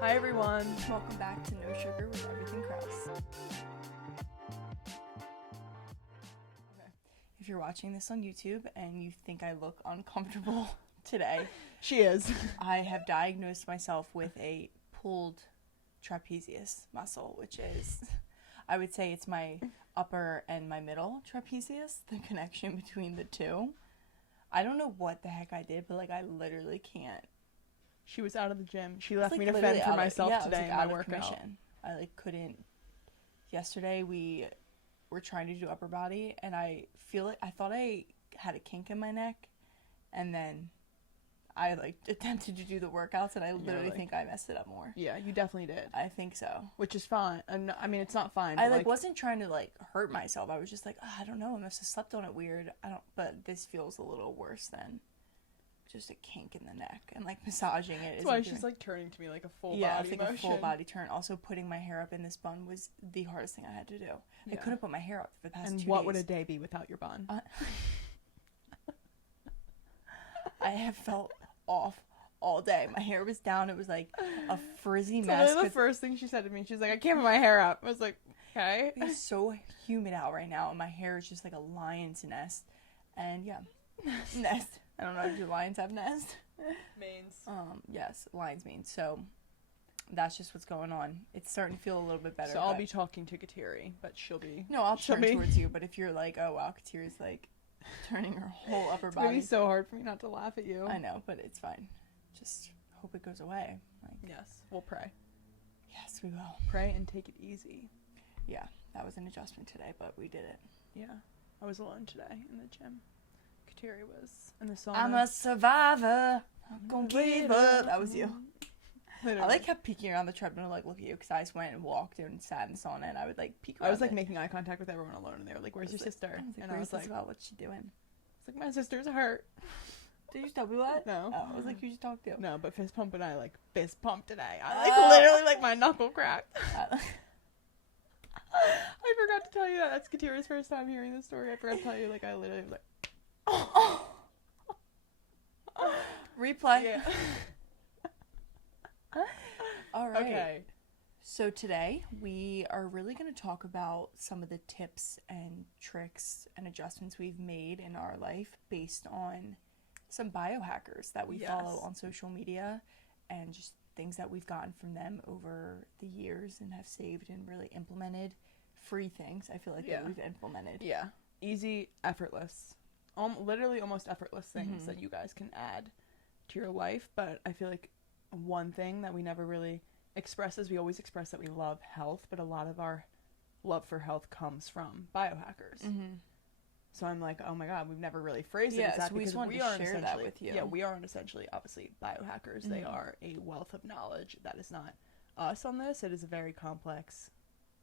Hi everyone. Welcome back to No Sugar with Everything Krause. If you're watching this on YouTube and you think I look uncomfortable today, She is. I have diagnosed myself with a pulled trapezius muscle, which is, I would say it's my upper and my middle trapezius, the connection between the two. I don't know what the heck I did, but I literally can't. She was out of the gym. She left me to literally fend for myself today in my workout. I couldn't. Yesterday we were trying to do upper body, and I thought I had a kink in my neck, and then I attempted to do the workouts, and I literally think I messed it up more. Yeah, you definitely did. I think so. Which is fine. And I mean, it's not fine. I wasn't trying to hurt myself. I was just I don't know. I must have slept on it weird. But this feels a little worse than just a kink in the neck, and massaging it. That's why she's turning to me like a full body motion. A full body turn. Also, putting my hair up in this bun was the hardest thing I had to do. Yeah. I couldn't put my hair up for the past 2 days. And what would a day be without your bun? I have felt off all day. My hair was down. It was like a frizzy mess. Literally the first thing she said to me, she's like, I can't put my hair up. I was like, okay. It's so humid out right now, and my hair is just like a lion's nest. And yeah, nest. I don't know, do lions have nest? Manes. Yes, lion's mane. So that's just what's going on. It's starting to feel a little bit better. So I'll be talking to Kateri, but she'll be... No, I'll turn towards you, but if you're oh wow, Kateri's turning her whole upper body. It's gonna be so hard for me not to laugh at you. I know, but it's fine. Just hope it goes away. Yes, we'll pray. Yes, we will. Pray and take it easy. Yeah, that was an adjustment today, but we did it. Yeah, I was alone today in the gym. Kateri was in the sauna. I'm a survivor. I'm gonna give up. That was you. Literally. I kept peeking around the treadmill to look at you because I just went and walked and sat in the sauna, and I would peek around. I was making eye contact with everyone alone, and they were like, "Where's your sister?" And I was like, "What's she doing?" It's my sister's hurt. Did you tell me that? No. Oh, I was who you talk to? No, but fist pump and I fist pump today. I literally my knuckle cracked. I forgot to tell you that. That's Kateri's first time hearing this story. I forgot to tell you I literally was Replay. Yeah. All right. Okay. So today we are really going to talk about some of the tips and tricks and adjustments we've made in our life based on some biohackers that we follow on social media, and just things that we've gotten from them over the years and have saved and really implemented. Free things, I feel that we've implemented. Yeah. Easy, effortless. Literally almost effortless things that you guys can add to your life. But I feel one thing that we never really express is we always express that we love health, but a lot of our love for health comes from biohackers. Mm-hmm. So I'm oh my god, we've never really phrased it as that, so we just wanted to share that with you. Yeah, we aren't essentially, obviously, biohackers. Mm-hmm. They are a wealth of knowledge. That is not us on this. It is a very complex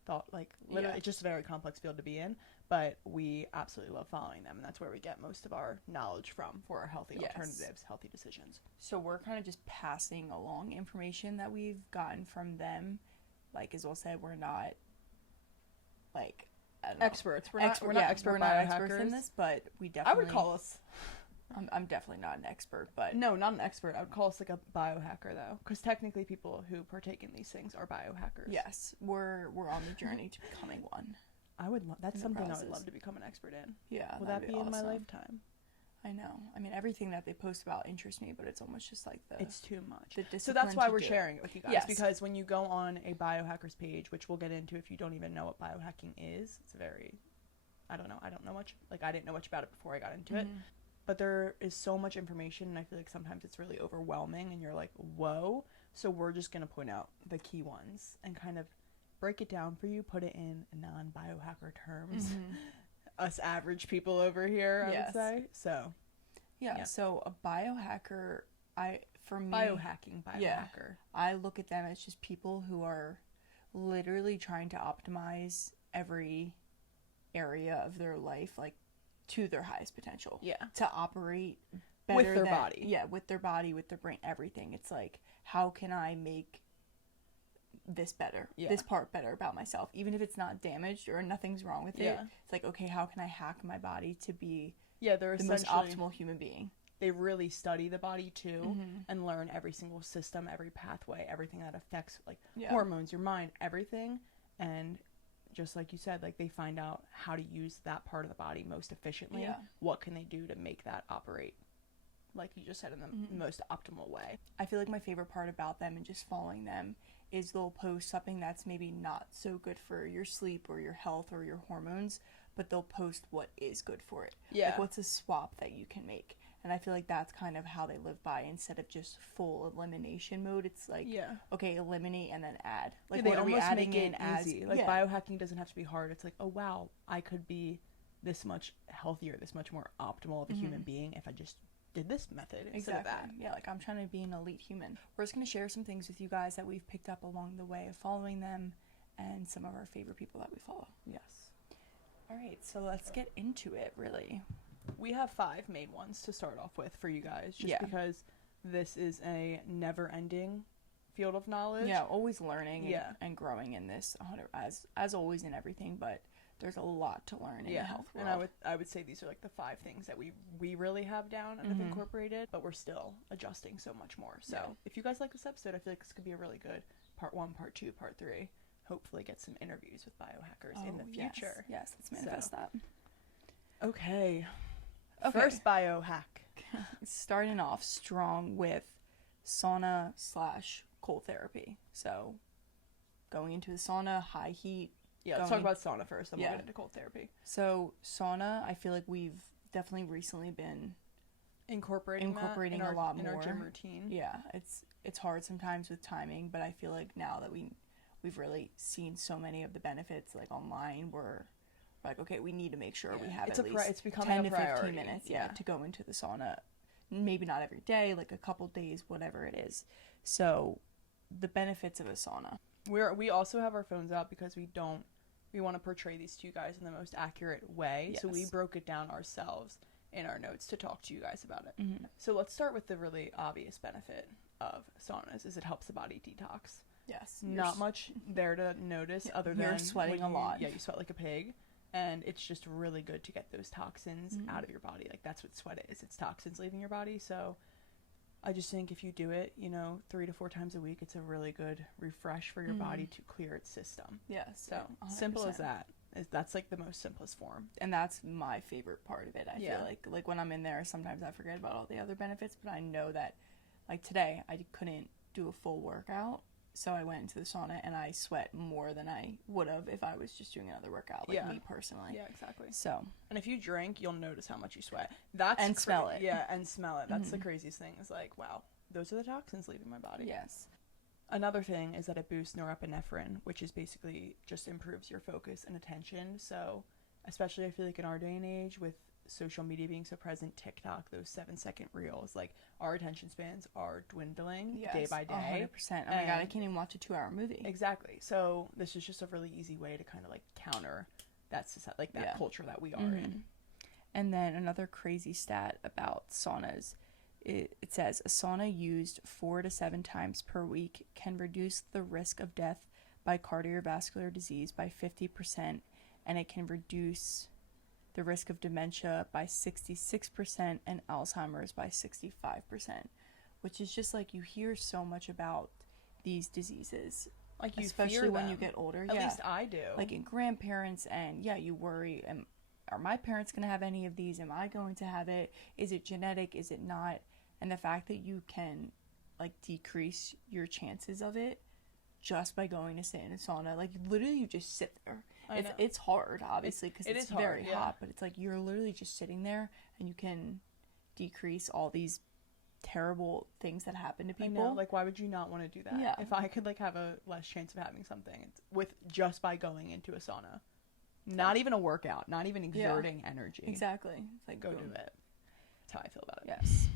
thought, literally, it's just a very complex field to be in, but we absolutely love following them, and that's where we get most of our knowledge from for our healthy alternatives, healthy decisions. So we're kind of just passing along information that we've gotten from them. As we'll say, we're not experts. We're not experts in this, but we definitely. I would call us. I'm definitely not an expert, but no, not an expert. I would call us a biohacker, though, because technically people who partake in these things are biohackers. Yes, we're on the journey to becoming one. That's something I would love to become an expert in. Yeah, will that be awesome. In my lifetime? I know. I mean, everything that they post about interests me, but it's almost just it's too much. So that's why we're sharing it with you guys, because when you go on a biohackers page, which we'll get into if you don't even know what biohacking is, it's very, I don't know much. I didn't know much about it before I got into it. But there is so much information, and I feel sometimes it's really overwhelming, and you're whoa. So we're just going to point out the key ones and kind of break it down for you, put it in non-biohacker terms. Us average people over here, I would say. So, so a biohacker, biohacking. I look at them as just people who are literally trying to optimize every area of their life, to their highest potential. Yeah. To operate better with their body. Yeah, with their body, with their brain, everything. It's how can I make this better, this part better about myself, even if it's not damaged or nothing's wrong with it. It's okay, how can I hack my body to be they're the most optimal human being? they really study the body too, and learn every single system, every pathway, everything that affects like hormones, your mind, everything. And just like you said, like they find out how to use that part of the body most efficiently. Yeah. What can they do to make that operate, like you just said, in the most optimal way? I feel like my favorite part about them and just following them is they'll post something that's maybe not so good for your sleep or your health or your hormones, but they'll post what is good for it. Yeah. Like what's a swap that you can make. And I feel like that's kind of how they live by. Instead of just full elimination mode, it's like, okay, eliminate and then add. Like, they what are we almost adding make it in as easy. Like biohacking doesn't have to be hard. It's like, oh wow, I could be this much healthier, this much more optimal of a human being if I just did this method instead of that. Yeah, like I'm trying to be an elite human. We're just going to share some things with you guys that we've picked up along the way of following them and some of our favorite people that we follow. Yes. All right, so let's get into it, really. We have 5 main ones to start off with for you guys, just because this is a never-ending field of knowledge. Yeah, always learning and growing in this, as always in everything, but there's a lot to learn in the health world. And I would say these are like the 5 things that we really have down and have incorporated, but we're still adjusting so much more. So if you guys like this episode, I feel like this could be a really good part 1, part 2, part 3. Hopefully get some interviews with biohackers in the future. Yes, let's manifest that. Okay. First biohack. Starting off strong with sauna/cold therapy. So going into the sauna, high heat. Yeah, let's talk about sauna first, then we'll get into cold therapy. So sauna, I feel like we've definitely recently been incorporating a lot more in our gym routine. Yeah, it's hard sometimes with timing, but I feel like now that we've really seen so many of the benefits like online, we're like, okay, we need to make sure we have at least it's becoming 10 to 15 priority. minutes to go into the sauna. Maybe not every day, like a couple days, whatever it is. So the benefits of a sauna. We also have our phones out because we want to portray these to you guys in the most accurate way. Yes. So we broke it down ourselves in our notes to talk to you guys about it. So let's start with the really obvious benefit of saunas is it helps the body detox. Yes. Not much there to notice other than you're sweating a lot. Yeah, you sweat like a pig. And it's just really good to get those toxins out of your body. Like, that's what sweat is. It's toxins leaving your body. So I just think if you do it, 3 to 4 times a week, it's a really good refresh for your body to clear its system. Yes. So 100%. Simple as that. That's like the most simplest form. And that's my favorite part of it. I feel like when I'm in there, sometimes I forget about all the other benefits, but I know that like today I couldn't do a full workout. So I went into the sauna and I sweat more than I would have if I was just doing another workout, like me personally. Yeah, exactly. So, and if you drink, you'll notice how much you sweat. Smell it. Yeah, and smell it. That's the craziest thing. Is like, wow, those are the toxins leaving my body. Yes. Another thing is that it boosts norepinephrine, which is basically just improves your focus and attention. So, especially I feel like in our day and age with social media being so present, TikTok, those 7-second reels, like our attention spans are dwindling day by day. 100%. Oh my god, I can't even watch a 2-hour movie. Exactly. So this is just a really easy way to kind of like counter that culture that we are in. And then another crazy stat about saunas, it says a sauna used 4 to 7 times per week can reduce the risk of death by cardiovascular disease by 50%, and it can reduce the risk of dementia by 66% and Alzheimer's by 65%, which is just like you hear so much about these diseases, like you especially when you get older. At least I do. Like in grandparents, and you worry, are my parents going to have any of these? Am I going to have it? Is it genetic? Is it not? And the fact that you can like decrease your chances of it just by going to sit in a sauna, like literally you just sit there. It's hard, obviously, because it's very hot, but it's like you're literally just sitting there and you can decrease all these terrible things that happen to people. I know, like why would you not want to do that? Yeah. If I could like have a less chance of having something with just by going into a sauna. Not even a workout, not even exerting energy. Exactly. It's like go do it. That's how I feel about it. Yes.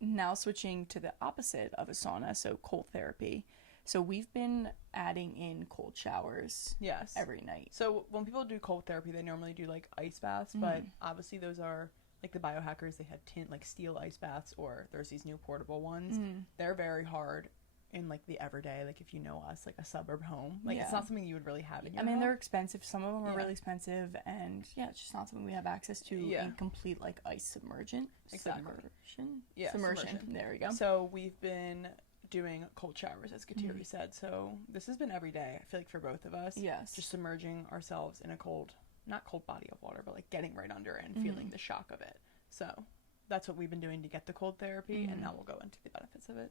Now switching to the opposite of a sauna, so cold therapy. So we've been adding in cold showers every night. So when people do cold therapy, they normally do like ice baths, but obviously those are like the biohackers, they have steel ice baths, or there's these new portable ones. They're very hard in like the everyday, like if you know us, like a suburb home, like it's not something you would really have in your I mean, home. they're expensive. Some of them are really expensive, and it's just not something we have access to in complete like ice submersion. Submersion. There we go. So we've been doing cold showers, as Kateri said. So this has been every day, I feel like, for both of us. Yes. Just submerging ourselves in a not cold body of water, but like getting right under it and feeling the shock of it. So that's what we've been doing to get the cold therapy, and now we'll go into the benefits of it.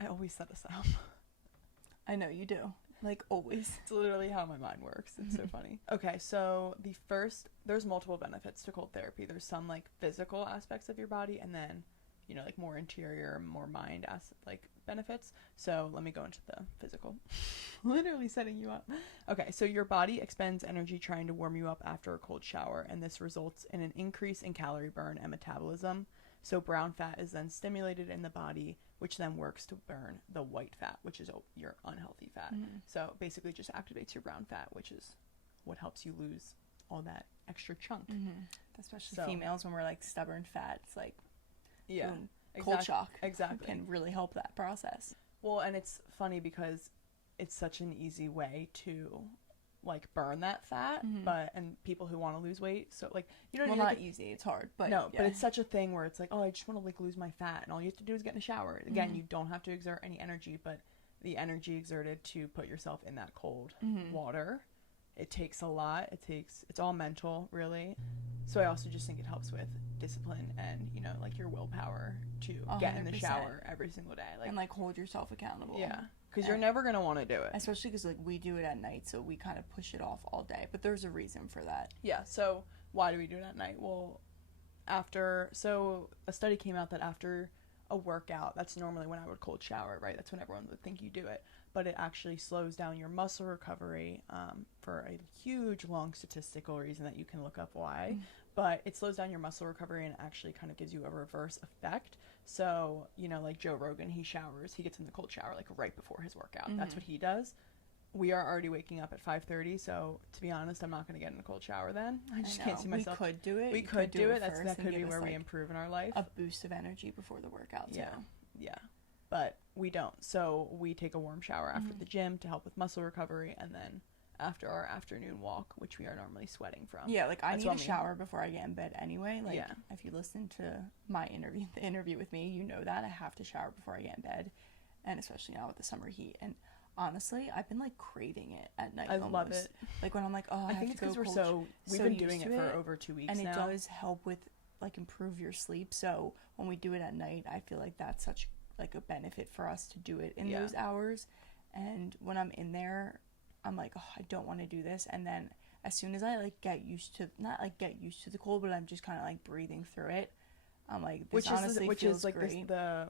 I always set us up. I know you do. Like, always. It's literally how my mind works. It's so funny. Okay, so there's multiple benefits to cold therapy. There's some, like, physical aspects of your body, and then, you know, like, more interior, more mind, benefits. So let me go into the physical. Literally setting you up. Okay, so your body expends energy trying to warm you up after a cold shower, and this results in an increase in calorie burn and metabolism. So brown fat is then stimulated in the body, which then works to burn the white fat, which is your unhealthy fat. So basically just activates your brown fat, which is what helps you lose all that extra chunk. Especially females, when we're like stubborn fat, it's like cold shock can really help that process. Well, and it's funny because it's such an easy way to like burn that fat, and people who want to lose weight, so like, you know, not easy, it's hard, but but it's such a thing where it's like, oh, I just want to like lose my fat, and all you have to do is get in the shower. Again, you don't have to exert any energy, but the energy exerted to put yourself in that cold water, it takes a lot. It's all mental, really. So I also just think it helps with discipline and, you know, like your willpower to 100%. Get in the shower every single day, like, and like hold yourself accountable. Because you're never going to want to do it. Especially because, like, we do it at night, so we kind of push it off all day. But there's a reason for that. Yeah, so why do we do it at night? Well, so a study came out that after a workout, that's normally when I would cold shower, right? That's when everyone would think you do it. But it actually slows down your muscle recovery for a huge, long statistical reason that you can look up why. But it slows down your muscle recovery and actually kind of gives you a reverse effect. So, you know, like Joe Rogan, he gets in the cold shower like right before his workout. That's what he does. We are already waking up at 5:30, so to be honest, I'm not going to get in a cold shower then. I just can't see myself. We could do it. We could do it. That could be where we improve in our life. A boost of energy before the workout, too. Yeah. But we don't. So we take a warm shower after the gym to help with muscle recovery, and then after our afternoon walk, which we are normally sweating from. Yeah, like I need a shower before I get in bed anyway. Like if you listen to my interview with me, you know that I have to shower before I get in bed, and especially now with the summer heat. And honestly, I've been like craving it at night. I love it. Like when I'm like, oh, I think it's because we've been doing it for over 2 weeks now, and it does help with like improve your sleep. So when we do it at night, I feel like that's such like a benefit for us to do it in those hours. And when I'm in there, I'm like, oh, I don't want to do this. And then as soon as I like get used to the cold, but I'm just kind of like breathing through it, I'm like, this which is like great. The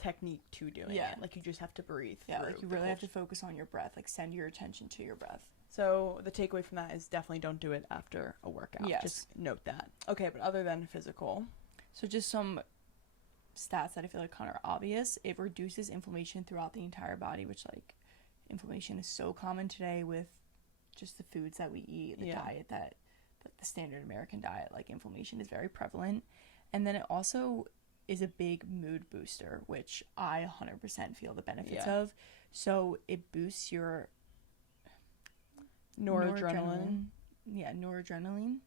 technique to doing it. Like you just have to breathe. Yeah, like you really have to focus on your breath. Like send your attention to your breath. So the takeaway from that is definitely don't do it after a workout. Yes. Just note that. Okay, but other than physical. So just some stats that I feel like kind of are obvious. It reduces inflammation throughout the entire body, which like inflammation is so common today with just the foods that we eat, the diet that the standard American diet, like inflammation is very prevalent. And then it also is a big mood booster, which I 100% feel the benefits of. So it boosts your noradrenaline. Noradrenaline.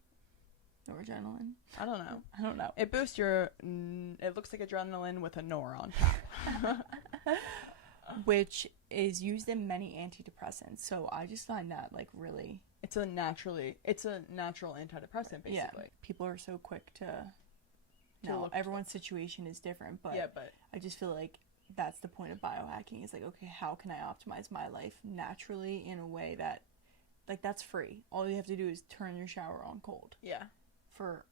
I don't know. It boosts your it looks like adrenaline with a nor on top. Which is used in many antidepressants. So I just find that like really it's a natural antidepressant basically. Yeah. People are so quick to everyone's situation is different, but I just feel like that's the point of biohacking is like, okay, how can I optimize my life naturally in a way that like that's free. All you have to do is turn your shower on cold. Yeah.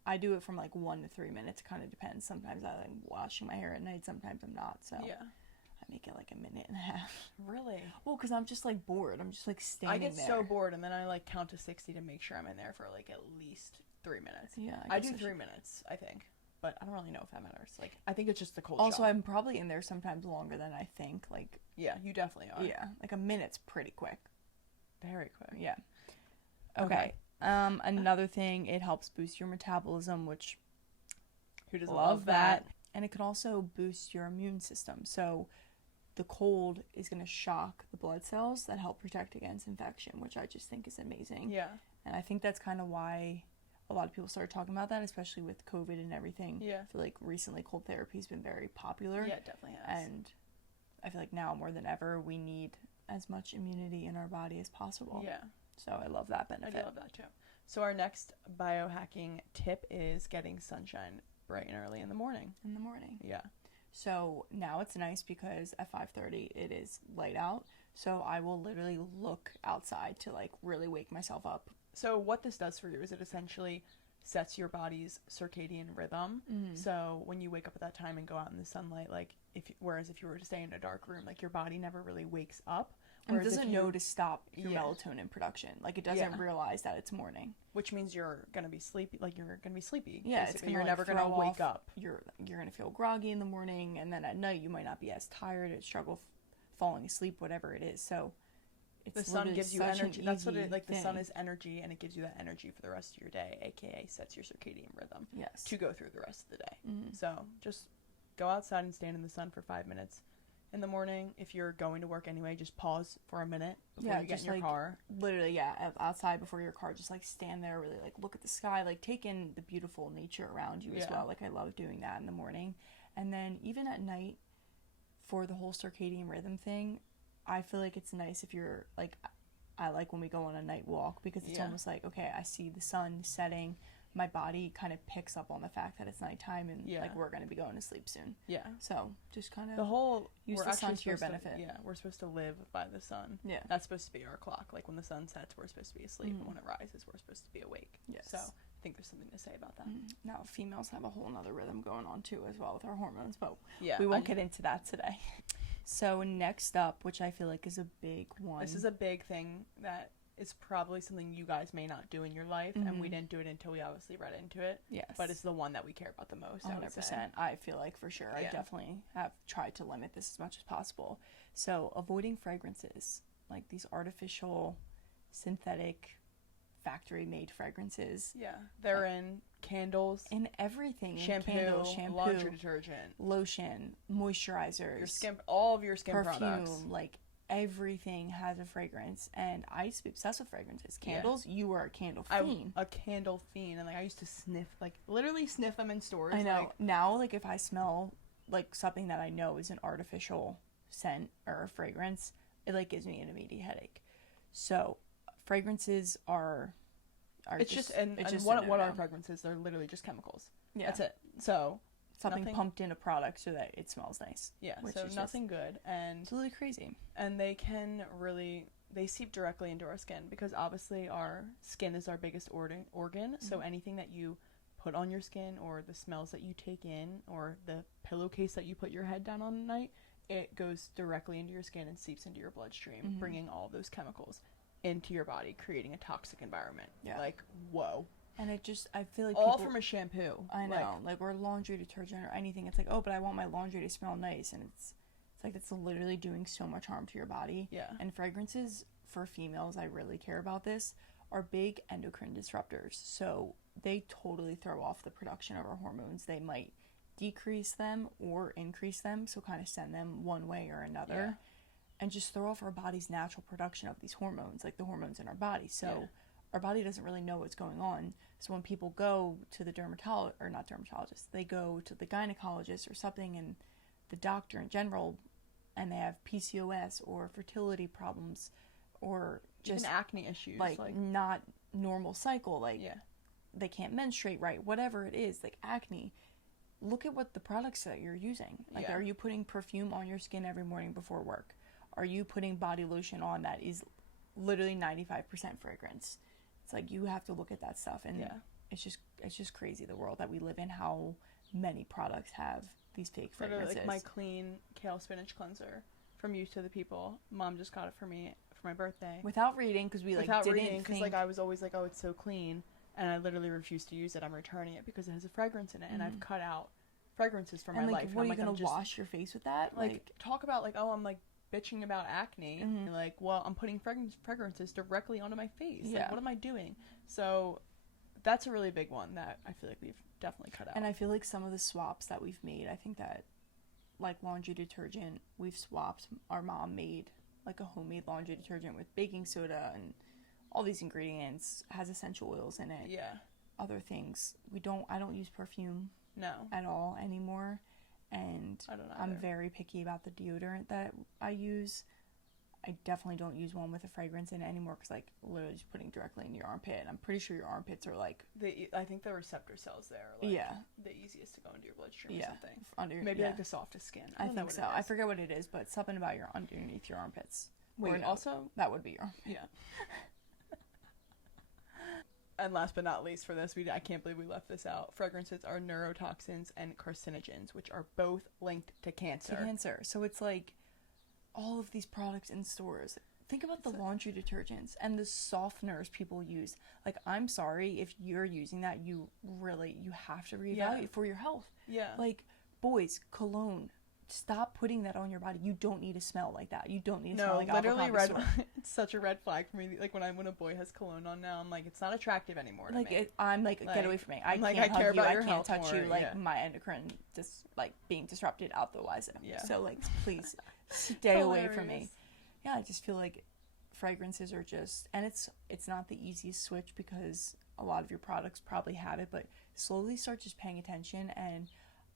I do it from like 1 to 3 minutes. Kind of depends. Sometimes I like washing my hair at night. Sometimes I'm not. So I make it like 1.5 minutes. Really? Well, because I'm just like bored. I'm just like standing there. I get so bored, and then I like count to 60 to make sure I'm in there for like at least 3 minutes. Yeah, I do 3 minutes, I think, but I don't really know if that matters. Like, I think it's just the cold shock. Also, I'm probably in there sometimes longer than I think. Like, yeah, you definitely are. Yeah, like a minute's pretty quick. Very quick. Yeah. Okay. Another thing, it helps boost your metabolism, which who doesn't love that? And it could also boost your immune system. So the cold is going to shock the blood cells that help protect against infection, which I just think is amazing. Yeah. And I think that's kind of why a lot of people started talking about that, especially with COVID and everything. Yeah. I feel like recently cold therapy has been very popular. Yeah, it definitely has. And I feel like now more than ever, we need as much immunity in our body as possible. Yeah. So I love that benefit. I do love that too. So our next biohacking tip is getting sunshine bright and early in the morning. In the morning. Yeah. So now it's nice because at 5:30 it is light out. So I will literally look outside to like really wake myself up. So what this does for you is it essentially sets your body's circadian rhythm. Mm-hmm. So when you wake up at that time and go out in the sunlight, like whereas if you were to stay in a dark room, like your body never really wakes up. And it doesn't know to stop your melatonin production. Like it doesn't Yeah. realize that it's morning. Which means you're gonna be sleepy. Like you're gonna be sleepy. Yeah, basically. it's gonna, you're like, never gonna throw wake off. up. You're gonna feel groggy in the morning, and then at night you might not be as tired and struggle falling asleep, whatever it is. So it's The sun gives you energy. That's what it like. The sun thing. is energy, and it gives you that energy for the rest of your day, aka sets your circadian rhythm Yes. to go through the rest of the day. Mhm. So just go outside and stand in the sun for 5 minutes in the morning. If you're going to work anyway, just pause for a minute before you get just in your like, car. Literally, yeah, outside before your car, just like stand there, really like look at the sky, like take in the beautiful nature around you as Yeah. well. Like I love doing that in the morning. And then even at night, for the whole circadian rhythm thing, I feel like it's nice if you're like, I like when we go on a night walk because it's Yeah. almost like, okay, I see the sun setting, my body kind of picks up on the fact that it's nighttime and Yeah. like we're going to be going to sleep soon. Yeah. So just kind The of whole use we're the sun actually to your supposed benefit. Yeah, we're supposed to live by the sun. Yeah. That's supposed to be our clock. Like when the sun sets, we're supposed to be asleep, Mhm. and when it rises, we're supposed to be awake. Yes. So I think there's something to say about that. Now females have a whole nother rhythm going on too as well with our hormones, but Yeah. we won't get into that today. So next up, which I feel like is a big one. This is a big thing that is probably something you guys may not do in your life, and we Mhm. didn't do it until we obviously read into it. Yes. But it's the one that we care about the most. 100%. I feel like for sure. I Yeah. definitely have tried to limit this as much as possible. So avoiding fragrances, like these artificial, synthetic, factory-made fragrances. Yeah, they're in candles, In everything. shampoo, in candles, shampoo, laundry detergent, lotion, moisturizers, your skin, all of your skin perfume, products. like everything has a fragrance. And I used to be obsessed with fragrances. Candles, you were a candle fiend. I'm a candle fiend, and like I used to sniff, like literally sniff them in stores. I know. Like, Now, like if I smell like something that I know is an artificial scent or a fragrance, it like gives me an immediate headache. So fragrances are it's just and it's just what a no-no. are fragrances? They're literally just chemicals. Yeah. That's it. So Something nothing- pumped in a product so that it smells nice. yeah, Which so is nothing good, and It's really crazy. they can really they seep directly into our skin because obviously our skin is our biggest organ. So anything that you put on your skin or the smells that you take in or the pillowcase that you put your head down on at night, it goes directly into your skin and seeps into your bloodstream, bringing all of those chemicals into your body, creating a toxic environment. Yeah. Like, whoa. And I feel like All people, from a shampoo. I know, like or laundry detergent or anything. It's like, oh, but I want my laundry to smell nice, and it's like it's literally doing so much harm to your body. Yeah. And fragrances for females, I really care about this, are big endocrine disruptors. So they totally throw off the production of our hormones. They might decrease them or increase them, so kind of send them one way or another, and just throw off our body's natural production of these hormones, like the hormones in our body. So our body doesn't really know what's going on. So when people go to the dermatologist, they go to the gynecologist or something, and the doctor in general, and they have PCOS or fertility problems or just even acne issues. like not normal cycle, like yeah. they can't menstruate right, whatever it is, like acne. Look at what the products that you're using. Like, Yeah. are you putting perfume on your skin every morning before work? Are you putting body lotion on that is literally 95% fragrance? It's like you have to look at that stuff, and it's just crazy the world that we live in. How many products have these fake fragrances? Like my clean kale spinach cleanser from Youth to the People. Mom just got it for me for my birthday. Without reading, because we like Without didn't reading, because think. like I was always like, oh, it's so clean, and I literally refused to use it. I'm returning it because it has a fragrance in it, and I've cut out fragrances from and my like, life. what and are I'm you like, gonna wash your face with that? like talk about like, oh, I'm like bitching about acne. And like, well, I'm putting fragrances directly onto my face. Yeah. Like, what am I doing? So that's a really big one that I feel like we've definitely cut out. And I feel like some of the swaps that we've made, I think that like laundry detergent. We've swapped. Our mom made like a homemade laundry detergent with baking soda and all these ingredients, has essential oils in it. Yeah. Other things. I don't use perfume. No. At all anymore. And I don't either. I'm very picky about the deodorant that I use. I definitely don't use one with a fragrance in it anymore because, like, literally just putting directly in your armpit. And I'm pretty sure your armpits are, like... I think the receptor cells there are, like, the easiest to go into your bloodstream or something. Maybe, like, the softest skin. I think so. I forget what it is, but something about underneath your armpits. Wait, also... That would be your armpit. Yeah. And last but not least for this, I can't believe we left this out. Fragrances are neurotoxins and carcinogens, which are both linked to cancer. So it's like all of these products in stores. Think about the laundry detergents and the softeners people use. Like, I'm sorry, if you're using that, you have to reevaluate for your health. Yeah. Like, boys, cologne. Stop putting that on your body. You don't need to smell like that. You don't need to smell like literally it's such a red flag for me. Like, when a boy has cologne on now, I'm like, it's not attractive anymore to me. I'm like, get away from me. I can't hug you. I can't touch you. Like, my endocrine just, like, being disrupted out the wazoo. Yeah. So, like, please stay away from me. Yeah, I just feel like fragrances are just, and it's not the easiest switch because a lot of your products probably have it, but slowly start just paying attention. And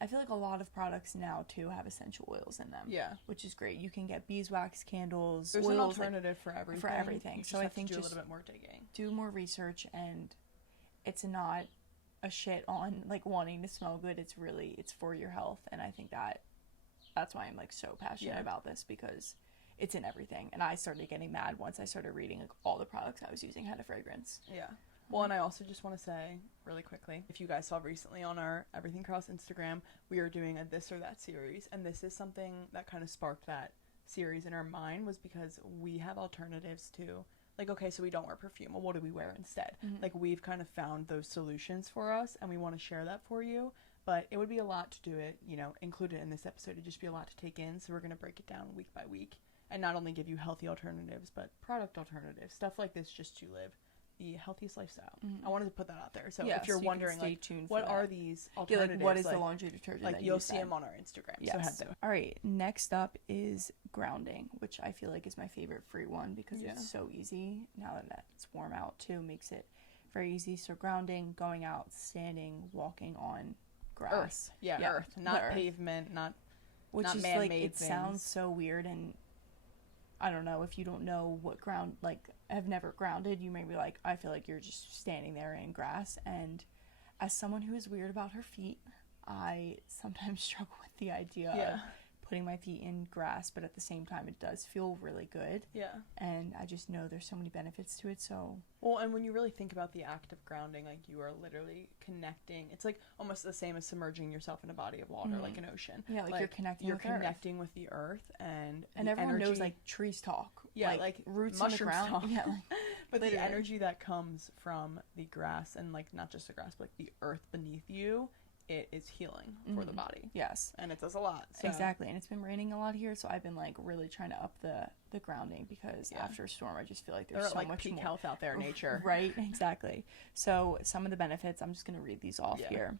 I feel like a lot of products now, too, have essential oils in them. Yeah. Which is great. You can get beeswax candles. There's oils, an alternative for everything. For everything. You just have to do a little bit more digging. Do more research, and it's not a shit on, like, wanting to smell good. It's for your health. And I think that's why I'm, like, so passionate about this, because it's in everything. And I started getting mad once I started reading, like, all the products I was using had a fragrance. Yeah. Well, and I also just want to say really quickly, if you guys saw recently on our Everything Cross Instagram, we are doing a this or that series, and this is something that kind of sparked that series in our mind, was because we have alternatives to, like, okay, so we don't wear perfume. Well, what do we wear instead? Mm-hmm. Like, we've kind of found those solutions for us, and we want to share that for you, but it would be a lot to do it, include it in this episode. It'd just be a lot to take in, so we're going to break it down week by week, and not only give you healthy alternatives, but product alternatives, stuff like this, just to live the healthiest lifestyle. I wanted to put that out there. So if you're wondering, like, what are these alternatives? Like, what is the laundry detergent? Like, you'll see them on our Instagram. Yes. So head there. All right. Next up is grounding, which I feel like is my favorite free one because it's so easy. Now that it's warm out too, makes it very easy. So grounding, going out, standing, walking on grass. Earth. Yeah, earth. Not earth. Pavement, not man-made like, it things. sounds so weird, and I don't know, if you don't know what ground, like, have never grounded, you may be like, I feel like you're just standing there in grass. And as someone who is weird about her feet, I sometimes struggle with the idea of putting my feet in grass, but at the same time, it does feel really good. Yeah. And I just know there's so many benefits to it, so... Well, and when you really think about the act of grounding, like, you are literally connecting. It's, like, almost the same as submerging yourself in a body of water, like an ocean. Yeah, like, you're connecting with the earth, and everyone energy... knows, like, trees talk. Yeah, like roots mushrooms on the ground. talk. Yeah, like, but the energy that comes from the grass, and, like, not just the grass, but, like, the earth beneath you, it is healing for the body. Yes. And it does a lot. So. Exactly. And it's been raining a lot here, so I've been, like, really trying to up the grounding, because after a storm, I just feel like there's so like, much peak more health out there in nature. Right? Exactly. So some of the benefits, I'm just going to read these off here.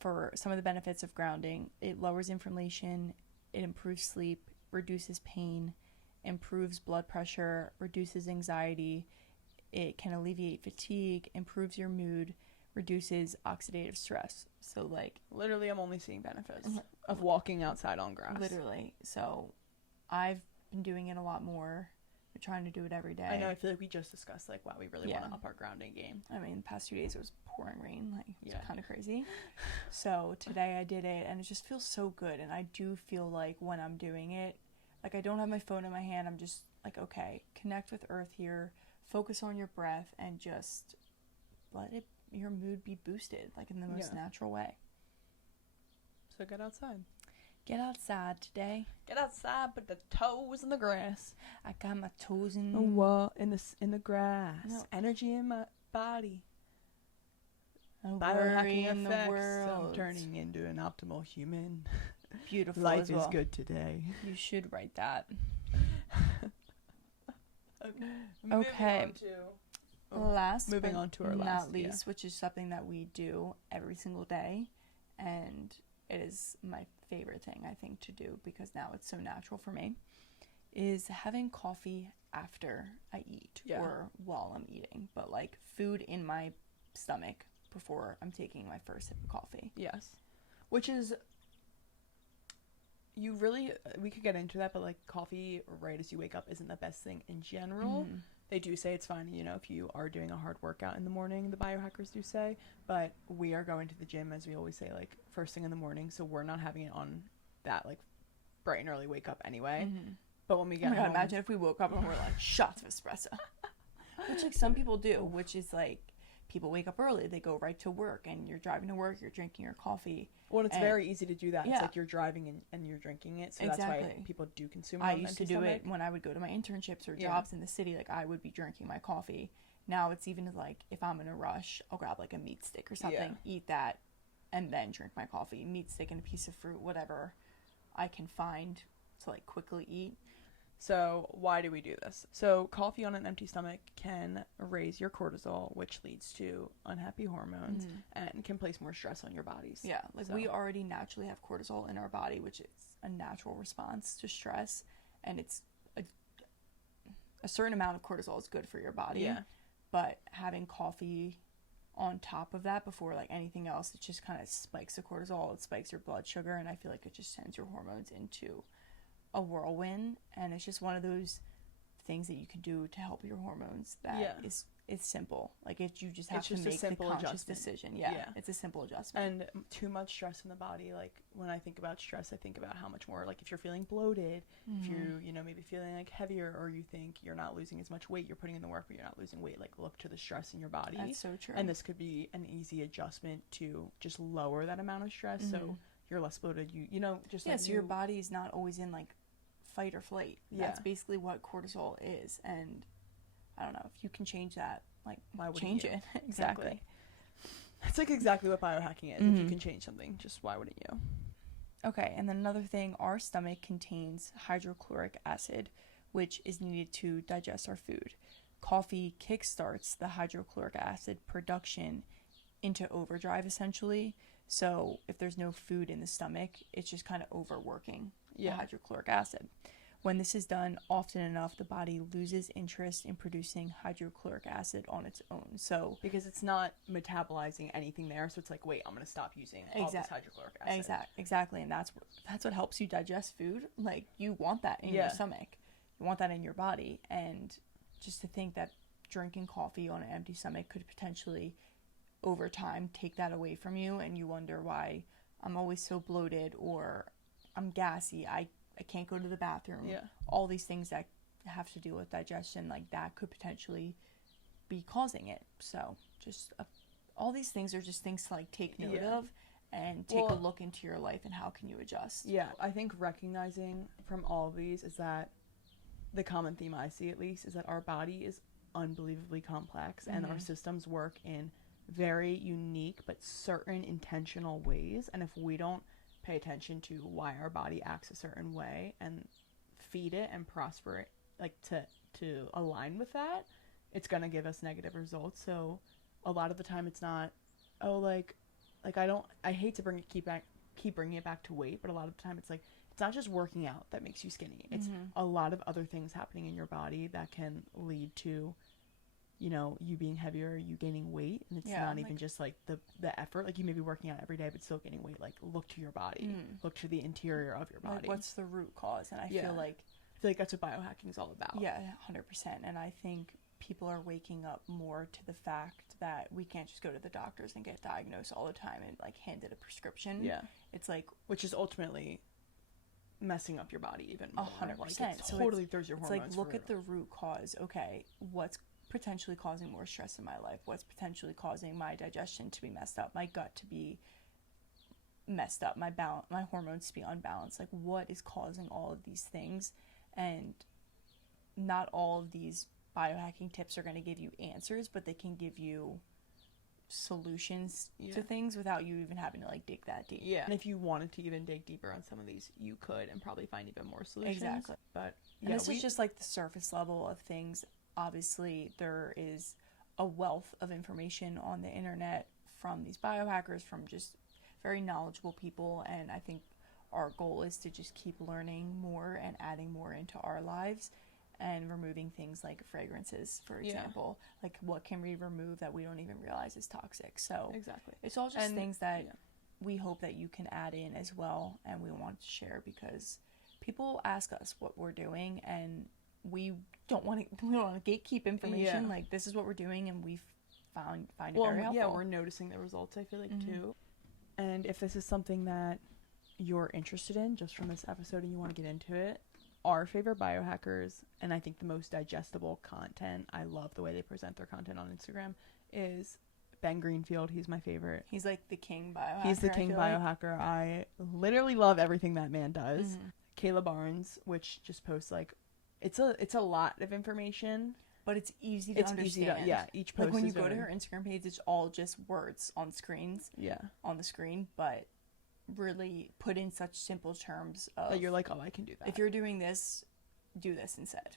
For some of the benefits of grounding, it lowers inflammation, it improves sleep, reduces pain, improves blood pressure, reduces anxiety, it can alleviate fatigue, improves your mood, reduces oxidative stress. So, like, literally, I'm only seeing benefits of walking outside on grass. Literally. So I've been doing it a lot more. I'm trying to do it every day. I know. I feel like we just discussed, like, wow, we really want to up our grounding game. I mean, the past 2 days it was pouring rain. Like, it's kind of crazy. So today I did it, and it just feels so good. And I do feel like when I'm doing it, like, I don't have my phone in my hand. I'm just like, okay, connect with earth here, focus on your breath, and just let your mood be boosted, like, in the most natural way. So get outside. Get outside today. Get outside, put the toes in the grass. I got my toes in the grass. No. Energy in my body. Biohacking in effects. The world. I'm turning into an optimal human. Beautiful. Life is good today. You should write that. Okay. Moving on to our not last, least, which is something that we do every single day, and it is my favorite thing, I think, to do, because now it's so natural for me, is having coffee after I eat or while I'm eating, but like food in my stomach before I'm taking my first sip of coffee. Yes. Which is, we could get into that, but like coffee right as you wake up isn't the best thing in general. Mm-hmm. They do say it's fine, you know, if you are doing a hard workout in the morning, the biohackers do say, but we are going to the gym, as we always say, like first thing in the morning, so we're not having it on that like bright and early wake up anyway. Mm-hmm. But when we get home, imagine if we woke up and we're like shots of espresso, which like some people do, which is like people wake up early, they go right to work, and you're driving to work, you're drinking your coffee. Well, it's very easy to do that. It's like you're driving and you're drinking it, so that's why people do consume it. I used to do it when I would go to my internships or jobs in the city. Like I would be drinking my coffee. Now it's even like if I'm in a rush, I'll grab like a meat stick or something, eat that, and then drink my coffee. Meat stick and a piece of fruit, whatever I can find to like quickly eat. So why do we do this? So coffee on an empty stomach can raise your cortisol, which leads to unhappy hormones and can place more stress on your bodies. Yeah, like we already naturally have cortisol in our body, which is a natural response to stress, and it's a certain amount of cortisol is good for your body. Yeah. But having coffee on top of that before like anything else, it just kind of spikes the cortisol, it spikes your blood sugar, and I feel like it just sends your hormones into a whirlwind, and it's just one of those things that you can do to help your hormones that is simple. Like you just have to make the conscious decision. Yeah, it's a simple adjustment. And too much stress in the body, like when I think about stress, I think about how much more, like if you're feeling bloated, if you know, maybe feeling like heavier, or you think you're not losing as much weight, you're putting in the work but you're not losing weight, like look to the stress in your body. That's so true. And this could be an easy adjustment to just lower that amount of stress, so you're less bloated, you know, just so your body is not always in like fight or flight. That's basically what cortisol is, and I don't know, if you can change that, like why would change it? Exactly. It's like exactly what biohacking is. If you can change something, just why wouldn't you? Okay, and then another thing, our stomach contains hydrochloric acid, which is needed to digest our food. Coffee kickstarts the hydrochloric acid production into overdrive, essentially. So if there's no food in the stomach, it's just kind of overworking the hydrochloric acid. When this is done often enough, the body loses interest in producing hydrochloric acid on its own. So because it's not metabolizing anything there, so it's like, wait, I'm going to stop using all this hydrochloric acid. Exactly, and that's what helps you digest food. Like you want that in your stomach, you want that in your body, and just to think that drinking coffee on an empty stomach could potentially, over time, take that away from you, and you wonder why I'm always so bloated, or I'm gassy, I can't go to the bathroom. Yeah. All these things that have to do with digestion, like that could potentially be causing it. So just all these things are just things to like take note of and take a look into your life and how can you adjust. Yeah, I think recognizing from all of these is that the common theme I see, at least, is that our body is unbelievably complex and our systems work in very unique but certain intentional ways, and if we don't pay attention to why our body acts a certain way and feed it and prosper it, like to align with that, it's gonna give us negative results. So a lot of the time it's not, I hate to keep bringing it back to weight, but a lot of the time it's like, it's not just working out that makes you skinny. It's a lot of other things happening in your body that can lead to, you know, you being heavier, you gaining weight, and it's not even just like the effort. Like you may be working out every day but still gaining weight. Like look to your body, look to the interior of your body. Like what's the root cause? And I feel like that's what biohacking is all about. Yeah, 100%. And I think people are waking up more to the fact that we can't just go to the doctors and get diagnosed all the time and like handed a prescription. Yeah, it's like, which is ultimately messing up your body even more. 100%. Like it totally throws your hormones. It's like look at the root cause. Okay, what's potentially causing more stress in my life? What's potentially causing my digestion to be messed up, my gut to be messed up, my hormones to be unbalanced? Like what is causing all of these things? And not all of these biohacking tips are going to give you answers, but they can give you solutions to things without you even having to like dig that deep. Yeah, and if you wanted to even dig deeper on some of these, you could, and probably find even more solutions. Exactly. But and this is just like the surface level of things. Obviously, there is a wealth of information on the internet from these biohackers, from just very knowledgeable people, and I think our goal is to just keep learning more and adding more into our lives and removing things like fragrances, for example. Like, what can we remove that we don't even realize is toxic? So exactly, it's all just things that we hope that you can add in as well, and we want to share because people ask us what we're doing, and we don't want to gatekeep information. Like, this is what we're doing, and we find it very helpful. Yeah, we're noticing the results, I feel like, too. And if this is something that you're interested in just from this episode and you want to get into it, our favorite biohackers, and I think the most digestible content, I love the way they present their content on Instagram, is Ben Greenfield. He's my favorite. He's like the king biohacker. He's the king biohacker. I literally love everything that man does. Kayla Barnes, which just posts like, it's a lot of information, but it's easy to understand. Each post, like when you go to her Instagram page, it's all just words on screens. On the screen, but really put in such simple terms of that you're like, oh, I can do that. If you're doing this, do this instead.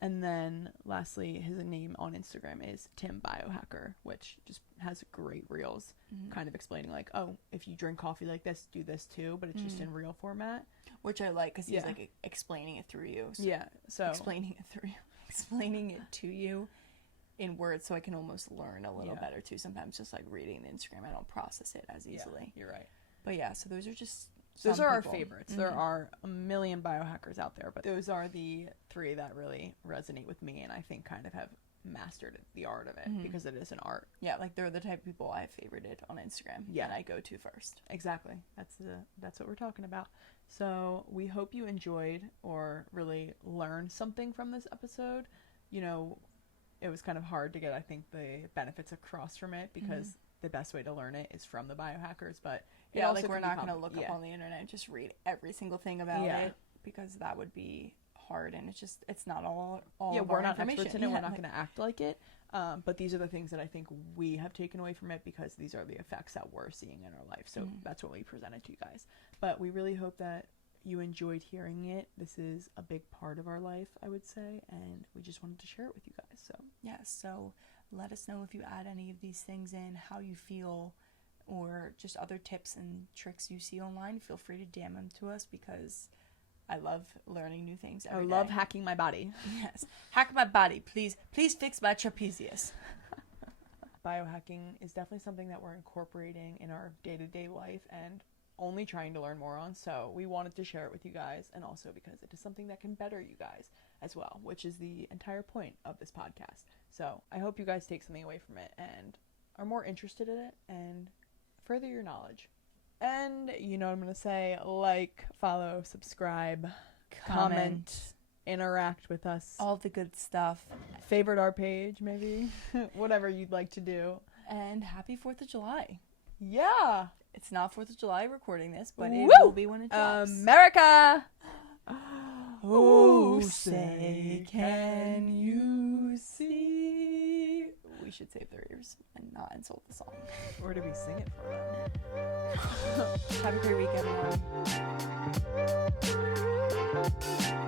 And then lastly, his name on Instagram is Tim Biohacker, which just has great reels kind of explaining like, oh, if you drink coffee like this, do this too, but it's just in reel format, which I like because he's like explaining it through you. So explaining it to you in words, so I can almost learn a little better too. Sometimes just like reading the Instagram, I don't process it as easily. You're right. But so those are just our favorites. There are a million biohackers out there, but those are the 3 that really resonate with me, and I think kind of have mastered the art of it because it is an art. Yeah, like they're the type of people I've favorited on Instagram. Yeah, and I go to first. Exactly. That's what we're talking about. So we hope you enjoyed or really learned something from this episode. You know, it was kind of hard to get, I think, the benefits across from it because the best way to learn it is from the biohackers, but like we're not going to look up on the internet and just read every single thing about it because that would be hard, and it's not all we're not experts in it. We're not going to act like it, but these are the things that I think we have taken away from it because these are the effects that we're seeing in our life. So that's what we presented to you guys, but we really hope that you enjoyed hearing it. This is a big part of our life, I would say, and we just wanted to share it with you guys. So let us know if you add any of these things in, how you feel, or just other tips and tricks you see online. Feel free to DM them to us because I love learning new things every day. I love hacking my body. Yes. Hack my body. Please fix my trapezius. Biohacking is definitely something that we're incorporating in our day-to-day life and only trying to learn more on. So we wanted to share it with you guys, and also because it is something that can better you guys as well, which is the entire point of this podcast. So I hope you guys take something away from it and are more interested in it and further your knowledge. And you know what I'm going to say, like, follow, subscribe, comment, interact with us. All the good stuff. Favorite our page, maybe. Whatever you'd like to do. And happy 4th of July. Yeah. It's not 4th of July recording this, but it will be when it drops. America! Oh, say can you see? We should save their ears and not insult the song. Or do we sing it for them? Have a great week, everyone.